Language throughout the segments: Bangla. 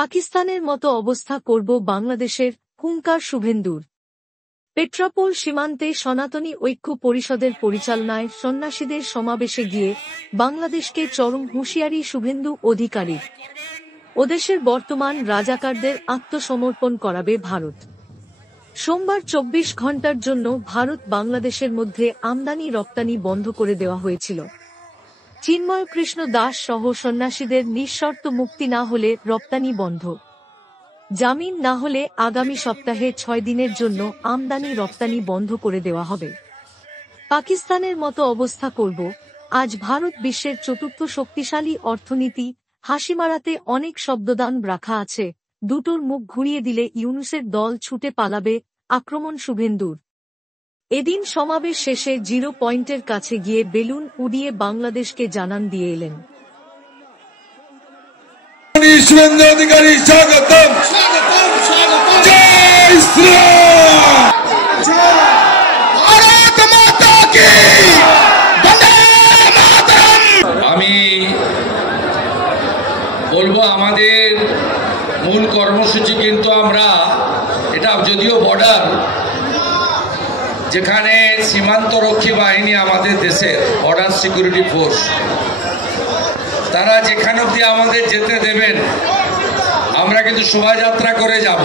পাকিস্তানের মতো অবস্থা করব বাংলাদেশের, হুঙ্কার শুভেন্দুর। পেট্রাপোল সীমান্তে সনাতনী ঐক্য পরিষদের পরিচালনায় সন্ন্যাসীদের সমাবেশে গিয়ে বাংলাদেশকে চরম হুঁশিয়ারি শুভেন্দু অধিকারীর। ওদেশের বর্তমান রাজাকারদের আত্মসমর্পণ করাবে ভারত। সোমবার 24 ঘণ্টার জন্য ভারত বাংলাদেশের মধ্যে আমদানি রপ্তানি বন্ধ করে দেওয়া হয়েছিল। চিন্ময় কৃষ্ণ দাস সহ সন্ন্যাসীদের নিঃশর্ত মুক্তি না হলে রপ্তানি বন্ধ। জামিন না হলে আগামী সপ্তাহে 6 দিনের জন্য আমদানি রপ্তানি বন্ধ করে দেওয়া হবে। পাকিস্তানের মতো অবস্থা করব। আজ ভারত বিশ্বের চতুর্থ শক্তিশালী অর্থনীতি। হাসি মারাতে অনেক শব্দদান রাখা আছে, দুটোর মুখ ঘুরিয়ে দিলে ইউনূসের দল ছুটে পালাবে, আক্রমণ শুভেন্দুর। এদিন সমাবেশ শেষে 0 পয়েন্টের কাছে গিয়ে বেলুন উড়িয়ে বাংলাদেশকে জানান দিয়ে এলেন। শুভেন্দু অধিকারী স্বাগতম, জয় শ্রীরাম, ভারত মাতা কি, বন্দে মাতরম। আমি বলবো আমাদের মূল কর্মসূচি কিন্তু আমরা এটা যদিও বর্ডার, যেখানে সীমান্তরক্ষী বাহিনী আমাদের দেশের বর্ডার সিকিউরিটি ফোর্স, তারা যেখানে অবধি আমাদের যেতে দেবেন আমরা কিন্তু শোভাযাত্রা করে যাব।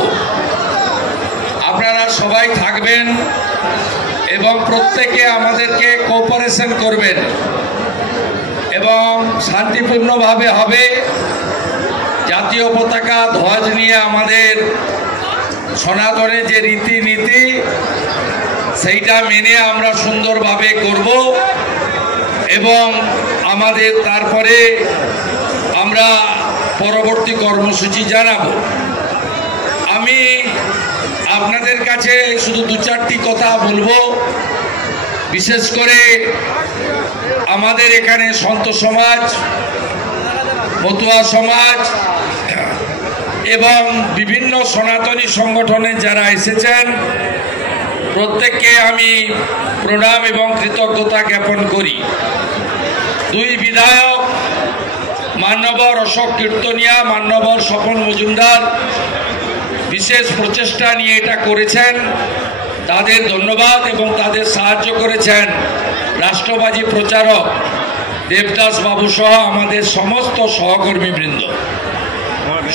আপনারা সবাই থাকবেন এবং প্রত্যেকে আমাদেরকে কোঅপারেশন করবেন এবং শান্তিপূর্ণভাবে হবে। জাতীয় পতাকা ধ্বজ নিয়ে আমাদের সনাতনের যে রীতিনীতি সেইটা মেনে আমরা সুন্দরভাবে করব এবং আমাদের তারপরে আমরা পরবর্তী কর্মসূচি জানাবো। আমি আপনাদের কাছে শুধু 2-4টি কথা বলবো। বিশেষ করে আমাদের এখানে সন্ত সমাজ, মতুয়া সমাজ এবং বিভিন্ন সনাতনী সংগঠনের যারা এসেছেন প্রত্যেককে আমি প্রণাম এবং কৃতজ্ঞতা জ্ঞাপন করি। 2 বিধায়ক মান্যবর অশোক কীর্তনিয়া, মান্যবর স্বপন মজুমদার বিশেষ প্রচেষ্টা নিয়ে এটা করেছেন, তাদের ধন্যবাদ। এবং তাদের সাহায্য করেছেন রাষ্ট্রবাদী প্রচারক দেবদাস বাবু সহ আমাদের সমস্ত সহকর্মীবৃন্দ।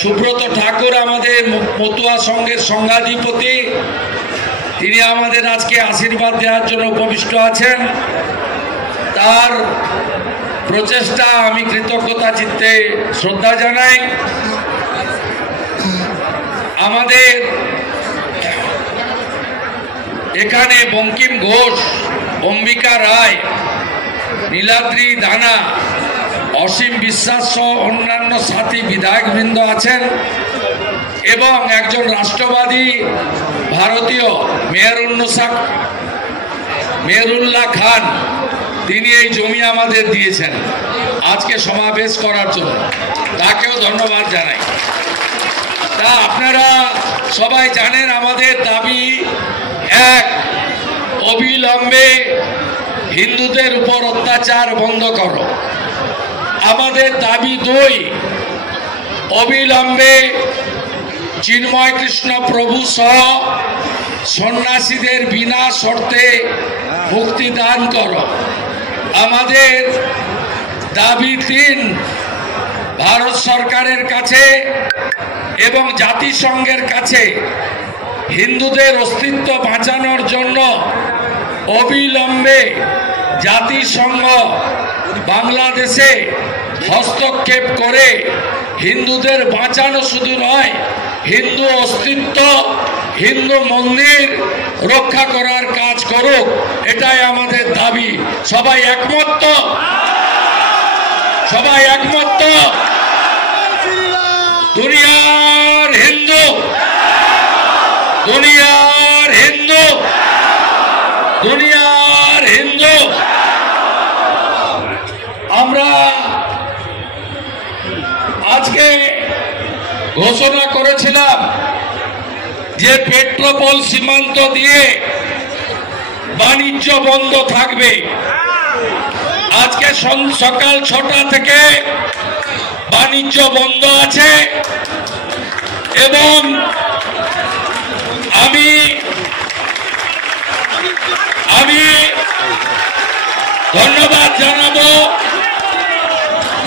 সুব্রত ঠাকুর আমাদের মতুয়া সংঘের সংঘাধিপতি, তিনি আমাদের আজকে আশীর্বাদ দেওয়ার জন্য উপবিষ্ট আছেন। তার প্রচেষ্টা আমি কৃতজ্ঞতা চিত্তে শ্রদ্ধা জানাই। আমাদের এখানে বঙ্কিম ঘোষ, অম্বিকা রায়, নীলাদ্রি দানা, অসীম বিশ্বাস সহ অন্যান্য সাথী বিধায়কবৃন্দ আছেন এবং একজন রাষ্ট্রবাদী ভারতীয় মেহরুল্লাহ খান, তিনি এই জমি আমাদের দিয়েছেন আজকে সমাবেশ করার জন্য, তাকেও ধন্যবাদ জানাই। তা আপনারা সবাই জানেন আমাদের দাবি এক, অবিলম্বে হিন্দুদের উপর অত্যাচার বন্ধ করো। আমাদের দাবি 2, অবিলম্বে চিন্ময় কৃষ্ণ প্রভু সহ সন্ন্যাসীদের বিনা শর্তে মুক্তি দান করো। আমাদের দাবি 3, ভারত সরকারের কাছে এবং জাতিসংঘের কাছে হিন্দুদের অস্তিত্ব বাঁচানোর জন্য অবিলম্বে জাতিসংঘ বাংলাদেশে হস্তক্ষেপ করে হিন্দুদের বাঁচানো শুধু নয়, হিন্দু অস্তিত্ব, হিন্দু মন্দির রক্ষা করার কাজ করুক, এটাই আমাদের দাবি। সবাই একমত তো? সবাই একমত তো? দুনিয়ার হিন্দু, দুনিয়ার হিন্দু, দুনিয়ার হিন্দু। আমরা আজকে ঘোষণা করেছিলাম যে পেট্রাপোল সীমান্ত দিয়ে বাণিজ্য বন্ধ থাকবে। আজকে সকাল 6টা থেকে বাণিজ্য বন্ধ আছে। ধন্যবাদ জানাবো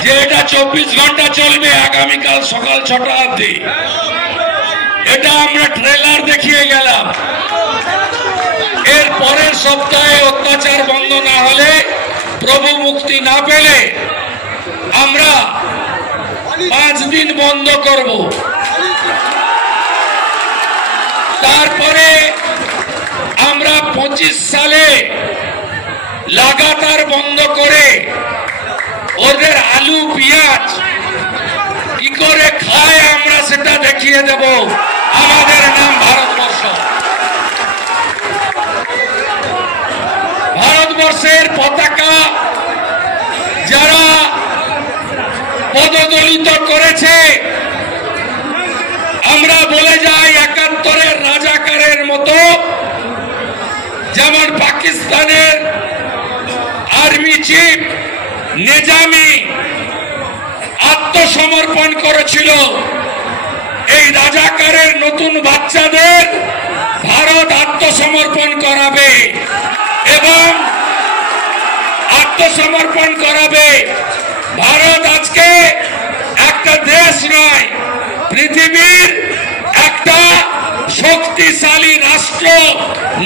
যে এটা 24 ঘন্টা চলবে, আগামীকাল সকাল 6টা অবধি। এটা আমরা ট্রেলার দেখিয়ে গেলাম। এর পরের সপ্তাহে অত্যাচার বন্ধ না হলে, প্রভু মুক্তি না পেলে আমরা 5 দিন বন্ধ করব। তারপরে আমরা 25 সালে লাগাতার বন্ধ করে ওদের আলু পেঁয়াজ কি করে খায় আমরা সেটা দেখিয়ে দেব। আমাদের নাম ভারতবর্ষ। ভারতবর্ষের পতাকা যারা পদদলিত করেছে, আমরা বলে যাই 71-এর রাজাকারের মতো, যেমন পাকিস্তানের আর্মি চিফ নিজামি আত্মসমর্পণ করেছিল, এই রাজাকারের নতুন বাচ্চাদের ভারত আত্মসমর্পণ করাবে এবং আত্মসমর্পণ করাবে। ভারত আজকে একটা দেশ নয়, পৃথিবীর একটা শক্তিশালী রাষ্ট্র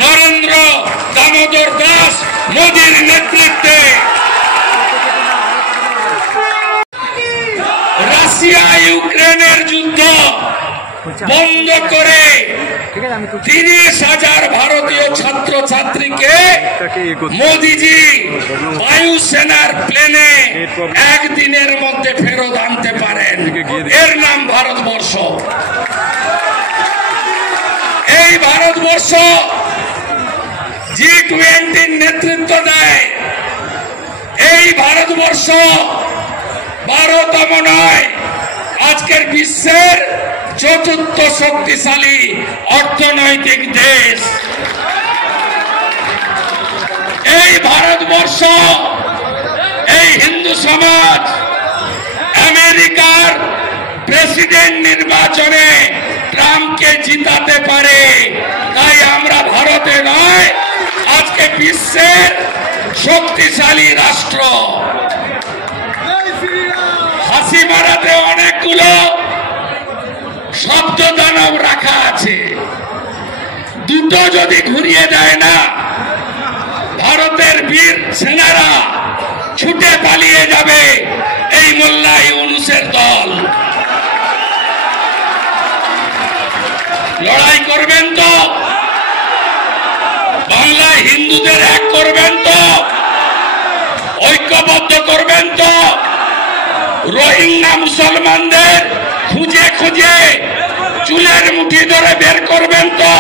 নরেন্দ্র দামোদর দাস মোদীর নেতৃত্বে। রাশিয়া ইউক্রেনের যুদ্ধ বন্ধ করে 30,000 ভারতীয় ছাত্রছাত্রীকে মোদীজি বায়ুসেনার প্লেনে একদিনের মধ্যে ফেরত আনতে পারেন। এর নাম ভারতবর্ষ। এই ভারতবর্ষ G20 নেতৃত্ব দেয়। এই ভারতবর্ষ 12তম নয়, আজকের বিশ্বের 4র্থ শক্তিশালী অর্থনৈতিক দেশ। এই ভারতবর্ষ, এই হিন্দু সমাজ আমেরিকার প্রেসিডেন্ট নির্বাচনে ট্রাম্পকে জিতাতে পারে। তাই আমরা ভারতে নয়, আজকে বিশ্বের শক্তিশালী রাষ্ট্র। হাসি মারাতে অনেকগুলো শব্দ দানব রাখা আছে, দুটো যদি ঘুরিয়ে দেয় না, ভারতের বীর সেনারা ছুটে পালিয়ে যাবে এই মোল্লা ইউনূসের দল। লড়াই করবেন তো? বাংলায় হিন্দুদের এক করবেন তো? ঐক্যবদ্ধ করবেন তো? রোহিঙ্গা মুসলমানদের খুঁজে খুঁজে চুলের মুঠি ধরে বের করবেন তো?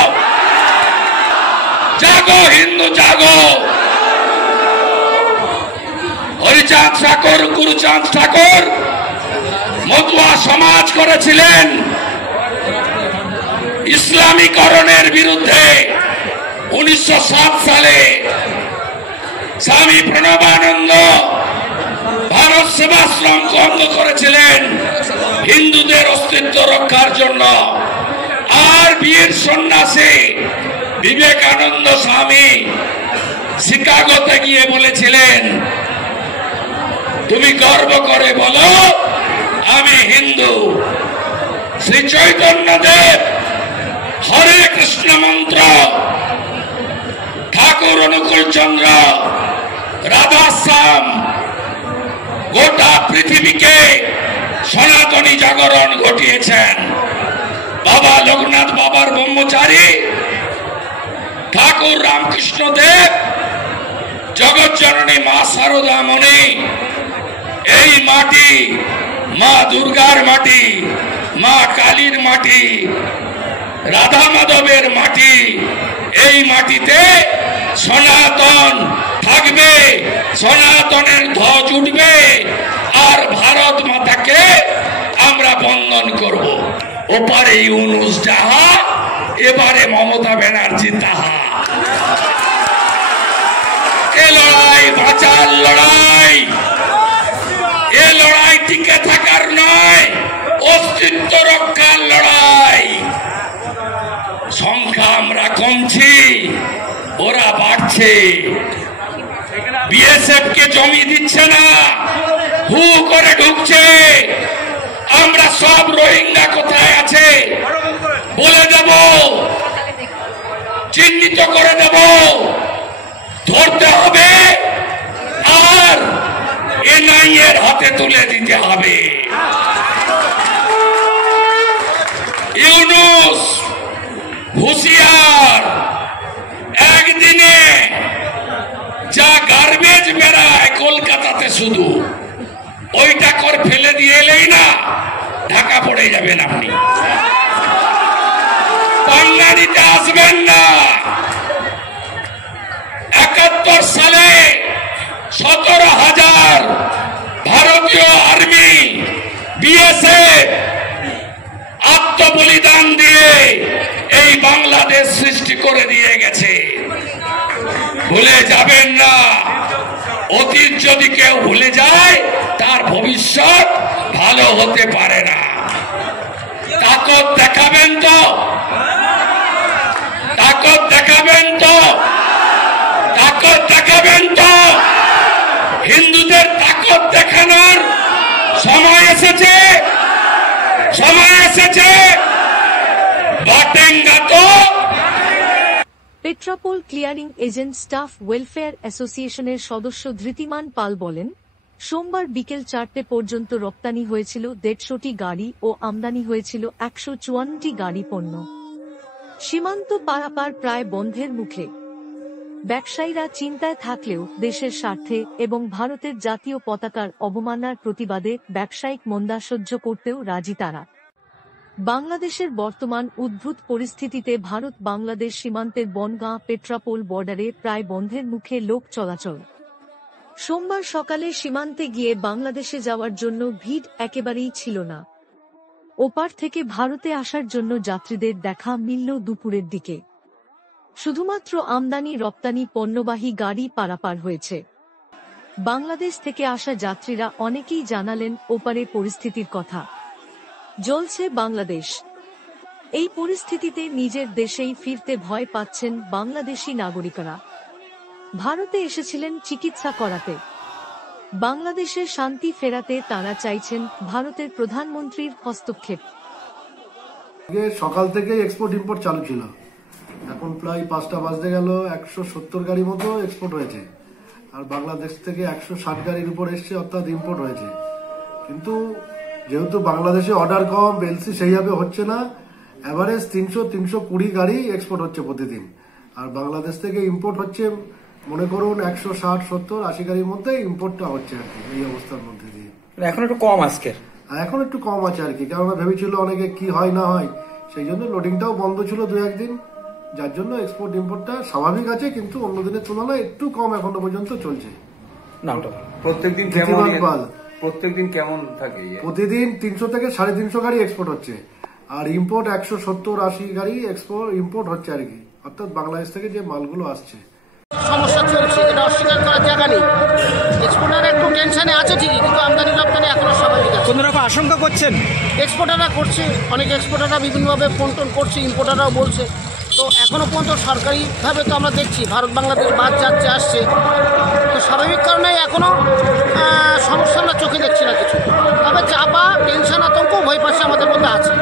জাগো হিন্দু জাগো। হরিচাঁদ ঠাকুর, গুরুচাঁদ ঠাকুর মতুয়া সমাজ করেছিলেন ইসলামীকরণের বিরুদ্ধে। 1907 সালে স্বামী প্রণবানন্দ ভারত সেবাশ্রম বন্ধ করেছিলেন হিন্দুদের অস্তিত্ব রক্ষার জন্য। আর বীর সন্ন্যাসী বিবেকানন্দ স্বামী শিকাগোতে গিয়ে বলেছিলেন, তুমি গর্ব করে বলো আমি হিন্দু। শ্রী চৈতন্যদেব হরে কৃষ্ণ মন্ত্র, ঠাকুর অনুকূল চন্দ্র, রাধাশ্যাম গোটা পৃথিবীকে সনাতনী জাগরণ ঘটিয়েছেন। বাবা লোকনাথ বাবার ব্রহ্মচারী ঠাকুর রামকৃষ্ণ দেব, জগৎ জননী মা শারদা মণি, এই মাটি মা দুর্গার মাটি, মা কালীর মাটি, রাধা মাধবের মাটি। এই মাটিতে সনাতন থাকবে, সনাতনের ধ্বজ উঠবে, আর ভারত মাতাকে আমরা বন্দন করব। ওপারে ইউনূস যাহা, এবারে মমতা ব্যানার্জি তাহা। এ লড়াই বাঁচার লড়াই, এ লড়াই টিকে থাকার নয়, অস্তিত্ব রক্ষার লড়াই। সংখ্যা আমরা কমছি, ওরা বাড়ছে। বিএসএফ কে জমি দিচ্ছে না, হু করে ঢুকছে। আমরা সব রোহিঙ্গা কোথায় আছে বলে দেব, চিহ্নিত করে দেব, ধরতে হবে আর এনআইএ এর হাতে তুলে দিতে হবে। ইউনূস হুঁশিয়ার, একদিনে যা গার্বেজ বেড়ায় কলকাতাতে শুধু ওইটা করে ফেলে দিয়ে এলেই না ঢাকা পড়ে যাবেন আপনি। পাঙ্গা নিতে আসবেন না। 71 সালে 17,000 ভারতীয় আর্মি বিএসএফ আত্মবলিদান দিয়ে এই বাংলাদেশ সৃষ্টি করে দিয়ে গেছে, ভুলে যাবেন না। অতীত যদি কেউ ভুলে যায় তার ভবিষ্যৎ ভালো হতে পারে না। তাকত দেখাবেন তো, তাকত দেখাবেন তো, তাকত দেখাবেন তো। হিন্দুদের তাকত দেখানোর সময় এসেছে, সময় এসেছে। বাটেঙ্গা তো। Petrapole clearing agent staff welfare অ্যাসোসিয়েশনের সদস্য ধৃতিমান পাল বলেন, সোমবার বিকেল 4টে পর্যন্ত রপ্তানি হয়েছিল 150টি গাড়ি ও আমদানি হয়েছিল 154টি গাড়ি পণ্য। সীমান্ত পারাপার প্রায় বন্ধের মুখে। ব্যবসায়ীরা চিন্তায় থাকলেও দেশের স্বার্থে এবং ভারতের জাতীয় পতাকার অবমাননার প্রতিবাদে ব্যবসায়িক মন্দা সহ্য করতেও রাজি তারা। বাংলাদেশের বর্তমান উদ্ভূত পরিস্থিতিতে ভারত বাংলাদেশ সীমান্তের বনগাঁ পেট্রাপোল বর্ডারে প্রায় বন্ধের মুখে লোক চলাচল। সোমবার সকালে সীমান্তে গিয়ে বাংলাদেশে যাওয়ার জন্য ভিড় একেবারেই ছিল না। ওপার থেকে ভারতে আসার জন্য যাত্রীদের দেখা মিলল দুপুরের দিকে। শুধুমাত্র আমদানি রপ্তানি পণ্যবাহী গাড়ি পারাপার হয়েছে। বাংলাদেশ থেকে আসা যাত্রীরা অনেকেই জানালেন ওপারে পরিস্থিতির কথা। জ্বলছে বাংলাদেশ। এই পরিস্থিতিতে নিজের দেশেই ফিরতে ভয় পাচ্ছেন বাংলাদেশি নাগরিকরা। ভারতে এসেছিলেন চিকিৎসা করাতে। বাংলাদেশের শান্তি ফেরাতে তাঁরা চাইছেন ভারতের প্রধানমন্ত্রীর হস্তক্ষেপ। সকাল থেকে এক্সপোর্ট ইম্পোর্ট চালু ছিল, এখন প্রায় 5টা বাজতে গেল। 170 গাড়ি মতো এক্সপোর্ট হয়েছে, আর বাংলাদেশ থেকে 160 গাড়ির উপর এসছে, অর্থাৎ ইম্পোর্ট হয়েছে। কিন্তু যেহেতু বাংলাদেশে অর্ডার কম, বেলসি সেইভাবে হচ্ছে না, অ্যাভারেজ 300-320 গাড়ি এক্সপোর্ট হচ্ছে প্রতিদিন। আর বাংলাদেশ থেকে ইম্পোর্ট হচ্ছে মনে করুন 160-70-80 গাড়ির মধ্যে ইম্পোর্টটা হচ্ছে আর কি, এই অবস্থার মধ্যে দিয়ে। এখন একটু কম আজকে, এখন একটু কম আছে আর কি, কারণ ভেবেছিল অনেকে কি হয় না হয়, সেই জন্য লোডিংটাও বন্ধ ছিল 2-1 দিন, যার জন্য এক্সপোর্ট ইম্পোর্টটা স্বাভাবিক আছে, কিন্তু অন্য দিনের তুলনায় একটু কম এখনো পর্যন্ত চলছে। প্রত্যেকদিন কেমন থাকে? প্রতিদিন 300 থেকে 350 গাড়ি এক্সপোর্ট হচ্ছে, আর ইম্পোর্ট 170-80 গাড়ি ইম্পোর্ট হচ্ছে আর কি, অর্থাৎ বাংলাদেশ থেকে যে মালগুলো আসছে। সমস্যা চলছে, এটা অস্বীকার করার জায়গা নেই। এক্সপোর্টাররা একটু টেনশনে আছে ঠিকই, কিন্তু আমদানি রপ্তানি এখনো স্বাভাবিক আছে। কোন রকম আশঙ্কা করছেন? এক্সপোর্টাররা করছে, অনেক এক্সপোর্টাররা বিভিন্নভাবে ফোন টোন করছে, ইম্পোর্টাররাও বলছে। তো এখনো পর্যন্ত সরকারিভাবে তো আমরা দেখছি ভারত বাংলাদেশ বাদ যাচ্ছে আসছে, তো স্বাভাবিক কারণে এখনো সমস্যা আমরা চোখে দেখছি না কিছু। তবে চাপা, টেনশন, আতঙ্ক, ভয় পাশে আমাদের মধ্যে আছে।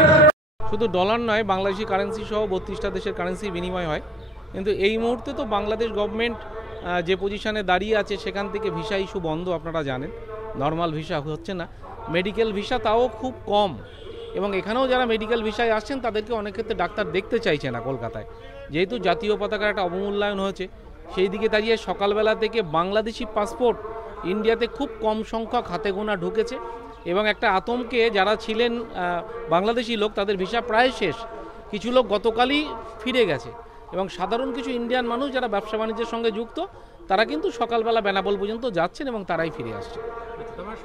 শুধু ডলার নয়, বাংলাদেশি কারেন্সি সহ 32টা দেশের কারেন্সি বিনিময় হয়। কিন্তু এই মুহূর্তে তো বাংলাদেশ গভর্নমেন্ট যে পজিশনে দাঁড়িয়ে আছে, সেখান থেকে ভিসা ইস্যু বন্ধ, আপনারা জানেন। নর্মাল ভিসা হচ্ছে না, মেডিকেল ভিসা তাও খুব কম। এবং এখানেও যারা মেডিকেল ভিসায় আসছেন তাদেরকে অনেক ক্ষেত্রে ডাক্তার দেখতে চাইছে না কলকাতায়, যেহেতু জাতীয় পতাকার একটা অবমূল্যায়ন হয়েছে। সেই দিকে দাঁড়িয়ে সকালবেলা থেকে বাংলাদেশি পাসপোর্ট ইন্ডিয়াতে খুব কম সংখ্যক হাতে গোনা ঢুকেছে, এবং একটা আতঙ্কে যারা ছিলেন বাংলাদেশি লোক, তাদের ভিসা প্রায় শেষ। কিছু লোক গতকালই ফিরে গেছে, এবং সাধারণ কিছু ইন্ডিয়ান মানুষ যারা ব্যবসা বাণিজ্যের সঙ্গে যুক্ত, তারা কিন্তু সকালবেলা বেনাপোল পর্যন্ত যাচ্ছেন এবং তারাই ফিরে আসছে।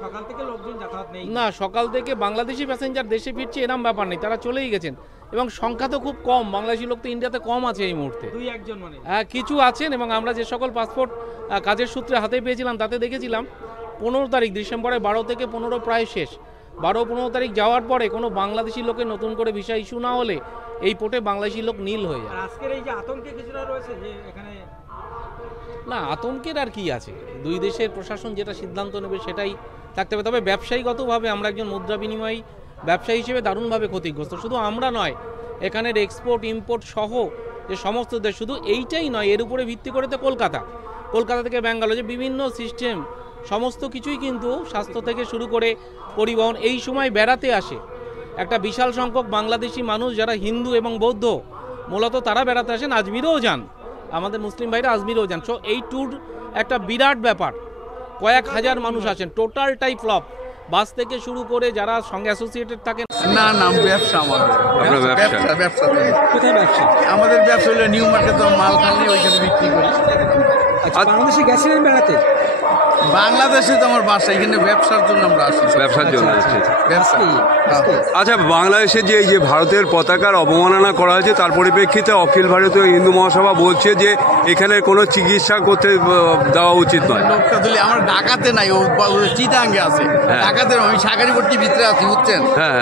সকাল থেকে লোকজন যাতায়াত নেই না, সকাল থেকে বাংলাদেশি প্যাসেঞ্জার দেশে ফিরছে এরম ব্যাপার নেই, তারা চলেই গেছেন, এবং সংখ্যা তো খুব কম। বাংলাদেশি লোক তো ইন্ডিয়াতে কম আছে এই মুহূর্তে, 2-1 মানে কিছু আছেন। এবং আমরা যে সকল পাসপোর্ট কাজের সূত্রে হাতে পেয়েছিলাম, তাতে দেখেছিলাম 15 তারিখ ডিসেম্বরে 12 থেকে 15 প্রায় শেষ। 12-15 তারিখ যাওয়ার পরে কোনো বাংলাদেশি লোকের নতুন করে ভিসা ইস্যু না হলে এই পোর্টে বাংলাদেশি লোক নীল হয়ে যায়। আজকের এই যে আতঙ্কে কিছুটা রয়েছে, যে এখানে না, আতঙ্কের আর কি আছে, দুই দেশের প্রশাসন যেটা সিদ্ধান্ত নেবে সেটাই থাকতে হবে। তবে ব্যবসায়ীগতভাবে আমরা একজন মুদ্রা বিনিময় ব্যবসায়ী হিসেবে দারুণভাবে ক্ষতিগ্রস্ত। শুধু আমরা নয়, এখানের এক্সপোর্ট ইম্পোর্ট সহ যে সমস্ত দেশ, শুধু এইটাই নয়, এর উপরে ভিত্তি করে তো কলকাতা থেকে ব্যাঙ্গালোর, যে বিভিন্ন সিস্টেম সমস্ত কিছুই কিন্তু স্বাস্থ্য থেকে শুরু করে পরিবহন, এই সময় বেড়াতে আসে একটা বিশাল সংখ্যক বাংলাদেশি মানুষ যারা হিন্দু এবং বৌদ্ধ, মূলত তারা বেড়াতে আসেন, আজমিরেও যান, আমাদের মুসলিম ভাইরা আজমিরেও যান। সো এই ট্যুর একটা বিরাট ব্যাপার, কয়েক হাজার মানুষ আসেন, টোটালটাই ফ্লপ, বাস থেকে শুরু করে যারা সঙ্গে অ্যাসোসিয়েটেড থাকেন। না না, ব্যবসা আমাদের, ব্যবসা কোথায় ব্যবসা? আমাদের ব্যবসা হলো নিউ মার্কেট, মাল খালি ওইখানে বিক্রি করি। আচ্ছা, বাংলাদেশে গেছিলেন বেড়াতে? বাংলাদেশে তো আমার বাসা, এখানে ব্যবসার জন্য আমরা আসি। ব্যবসার জন্য। ব্যবসা। আচ্ছা, বাংলাদেশে যে এই যে ভারতের পতাকার অবমাননা করা হয়েছে, তার পরিপ্রেক্ষিতে অখিল ভারতীয় হিন্দু মহাসভা বলছে যে এখানে কোনো চিকিৎসা করতে দেওয়া উচিত নয়। লোকটা তুলে আমার ঢাকাতে নাই, ও চিটাঙ্গে আছে। ঢাকাতে আমি সাগরীপট্টির ভিতরে আছি, বুঝছেন,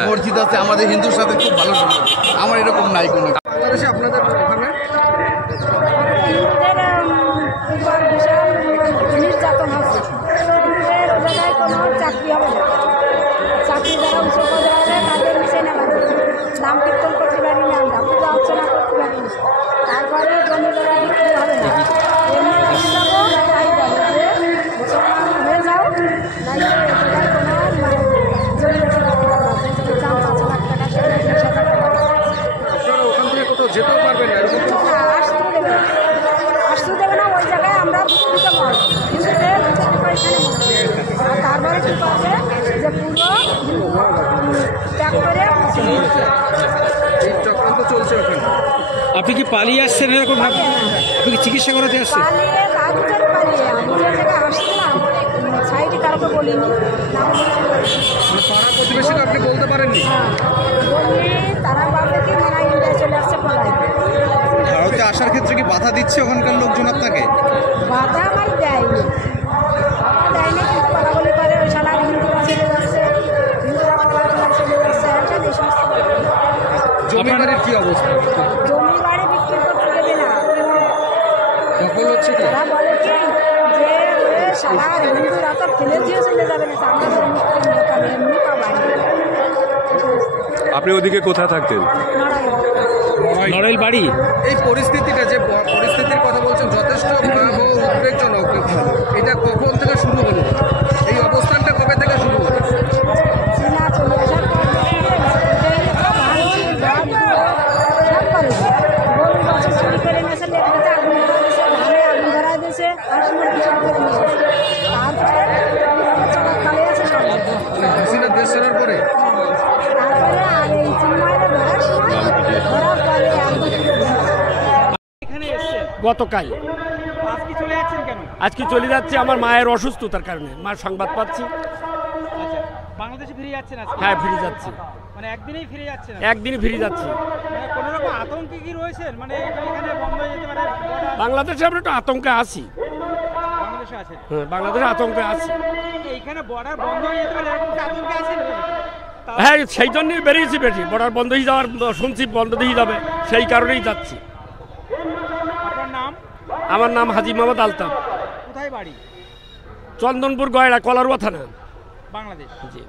মসজিদ আছে, আমাদের হিন্দুর সাথে খুব ভালো সম্পর্ক, আমার এরকম নাই কোনো। আপনাদের ওখানে নির্যাতন হচ্ছে, হিন্দুদের ও জায়গায় কোনো চাকরি হবে না, চাকরি যারা উচ্চ পর্যায়ে তাদের নিচে নেওয়া নাম কীর্তন করতে পারি না, আমরা পূজা অর্চনা করতে পারি না, তারপরে জমি জায়গা বিক্রি হবে না, এমনি আমি যাবো তাই বলে যে মুসলমান হয়ে যাও, নাইলে এ জায়গায় কোনো জমি বেশি করতে পারবো না, সেই জন্য 4-5 লাখ টাকা সেটা 20,000 টাকা। আপনারা ওখান থেকে কোথাও যেতেও পারবেন না? আসতেও দেবে না, আসতেও দেবে না, ওই জায়গায় আমরা দিতে পারবো, হিন্দুদের এখানে বসে। আর তারপরে কী করবে যে পুরো হিন্দু ত্যাগ করে এই চক্রান্ত চলছে ওখানে। আপনি কি পালিয়ে আসছেন এরকম? আপনি কি চিকিৎসা করাতে আসছেন? পালিয়ে তার ভিতরে পালিয়ে আমি যে জায়গায় আসছিলাম সাইডে কারোকে বলিনি, পাড়া প্রতিবেশীকে আপনি বলতে পারেননি? বললি তারা ভাবলে কি মারা ইন্ডিয়া চলে আসছে পড়ায়। ভারতে আসার ক্ষেত্রে কি বাধা দিচ্ছে ওখানকার লোকজন আপনাকে? বাধা আমার দেয়নি, বাধা দেয়নি, কিন্তু বলাবলি করে ওই সালা হিন্দুরা চলে যাচ্ছে, হিন্দুরা চলে যাচ্ছে, এটা এই সমস্ত জমি বাড়ির কি অবস্থা? জমি বাড়ি বিক্রি করতে দেবে না, দখল হচ্ছে কি? তারা বলে কি যে সারা হিন্দুরা তো ফেলে দিয়ে চলে যাবে না, আমরা দোকানে এমনি পাবাই। আপনি ওদিকে কোথায় থাকতেন? নড়াইল বাড়ি। এই পরিস্থিতিটা, যে পরিস্থিতির কথা বলছেন, যথেষ্ট ভয়াবহ, উদ্বেগজনক। এটা কখন থেকে শুরু হলো? এই অবস্থানটা কবে থেকে শুরু হলো? চীনা চলে আসার পর গরু বছর চুরি করে নিয়েছে, লেখতে আগুন ধরা দিয়েছে, ধানে আগুন ধরা দিয়েছে, আর সময় কিছু করে নিয়েছে। তারপরে চলাকালে আছে সব হাসিনা দেশ ছাড়ার পরে, তারপরে আর এই চিন্ময়রা ধরার সময় ধরার পরে এখানে এসেছেন গতকাল। আজকে চলে যাচ্ছেন কেন? আজকে চলে যাচ্ছি আমার মায়ের অসুস্থতার কারণে, মার সংবাদ পাচ্ছি। আচ্ছা, বাংলাদেশে ফিরে যাচ্ছেন আজকে? হ্যাঁ, ফিরে যাচ্ছি। মানে একদিনেই ফিরে যাচ্ছেন? একদিনই ফিরে যাচ্ছি। মানে কোনো রকম আতঙ্কে কি রয়েছেন? মানে এখানে বন্ধ হয়ে যেতে পারে? বাংলাদেশে আমরা একটু আতঙ্কে আছি। বাংলাদেশে আছেন? হ্যাঁ, বাংলাদেশে আতঙ্কে আছি। এইখানে বর্ডার বন্ধ হয়ে যেতে পারে এরকম আতঙ্কে আছেন? হ্যাঁ, সেই জন্যই বেরিয়েছি বেশি, বর্ডার বন্ধ হয়ে যাওয়ার শুনছি, বন্ধ দিয়ে যাবে, সেই কারণেই যাচ্ছি। আপনার নাম? আমার নাম হাজি মোহাম্মদ আলতাফ। কোথায় বাড়ি? চন্দনপুর, গয়রা, কলারুয়া থানা, বাংলাদেশ। জি।